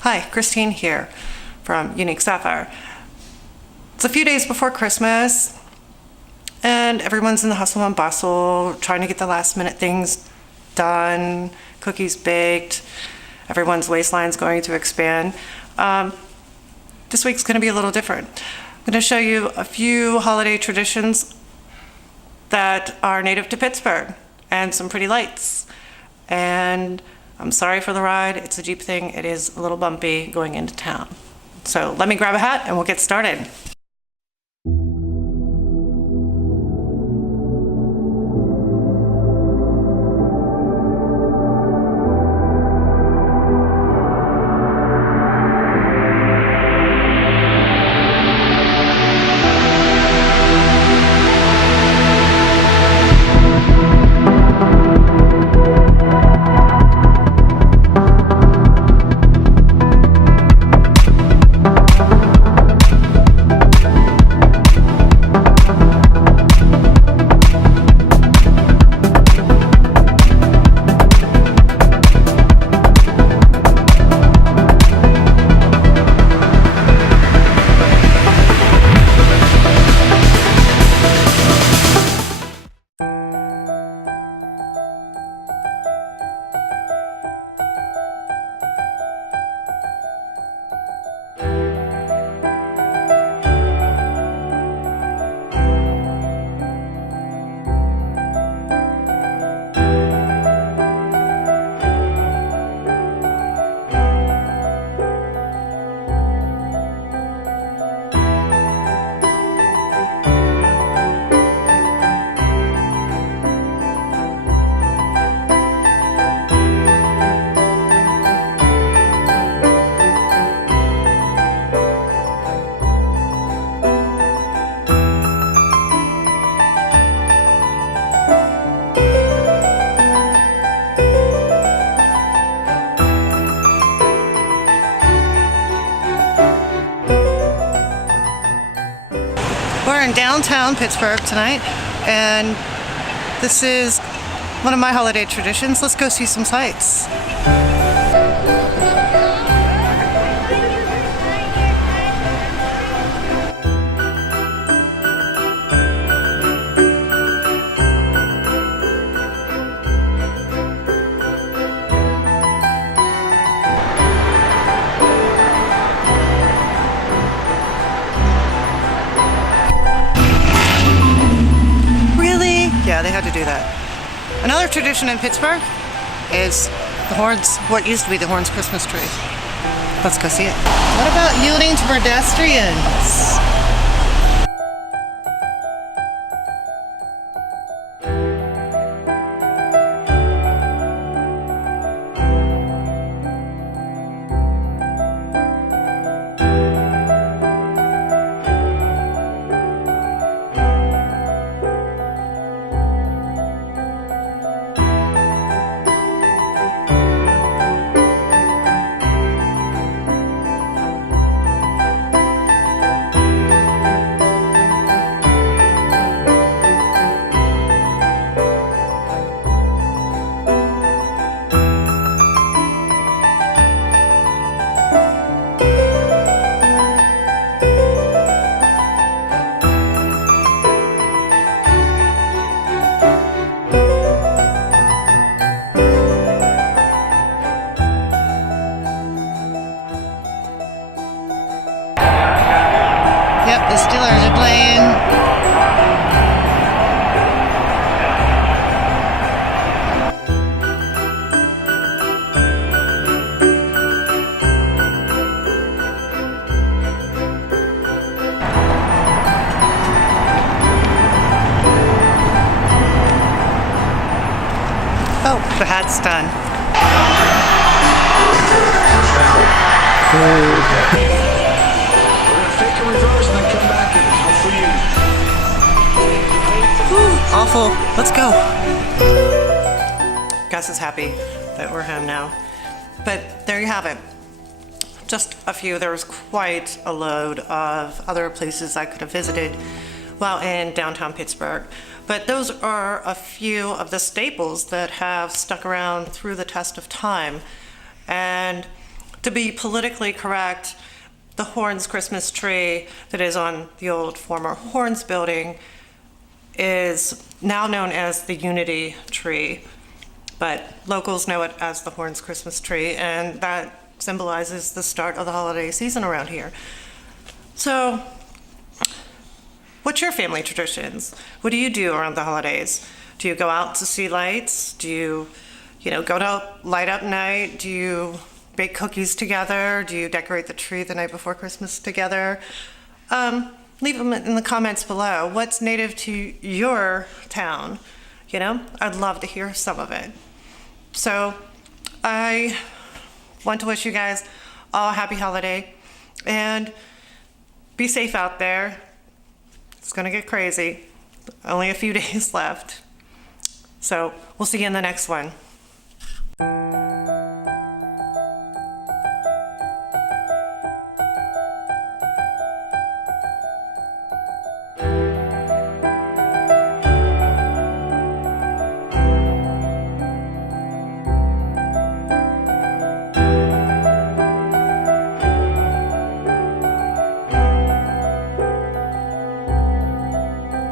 Hi, Christine here from Unique Sapphire. It's a few days before Christmas and everyone's in the hustle and bustle, trying to get the last minute things done, cookies baked, everyone's waistline's going to expand. This week's going to be a little different. I'm going to show you a few holiday traditions that are native to Pittsburgh and some pretty lights. And I'm sorry for the ride. It's a Jeep thing. It is a little bumpy going into town. So let me grab a hat and we'll get started. We're in downtown Pittsburgh tonight, and this is one of my holiday traditions. Let's go see some sights. Yeah, they had to do that. Another tradition in Pittsburgh is the Horns, what used to be the Horns Christmas tree. Let's go see it. What about yielding to pedestrians? Yep, the Steelers are playing. Oh, the hat's done. Awful. Let's go. Gus is happy that we're home now. But there you have it. Just a few. There was quite a load of other places I could have visited while in downtown Pittsburgh. But those are a few of the staples that have stuck around through the test of time. And to be politically correct, the Horns Christmas tree that is on the old former Horns building is now known as the Unity tree, but locals know it as the Horns Christmas tree, and that symbolizes the start of the holiday season around here. So, what's your family traditions? What do you do around the holidays? Do you go out to see lights? Do you go to light up night? Do you bake cookies together? Do you decorate the tree the night before Christmas together? Leave them in the comments below. What's native to your town? I'd love to hear some of it. So I want to wish you guys all a happy holiday, and be safe out there. It's gonna get crazy. Only a few days left. So we'll see you in the next one.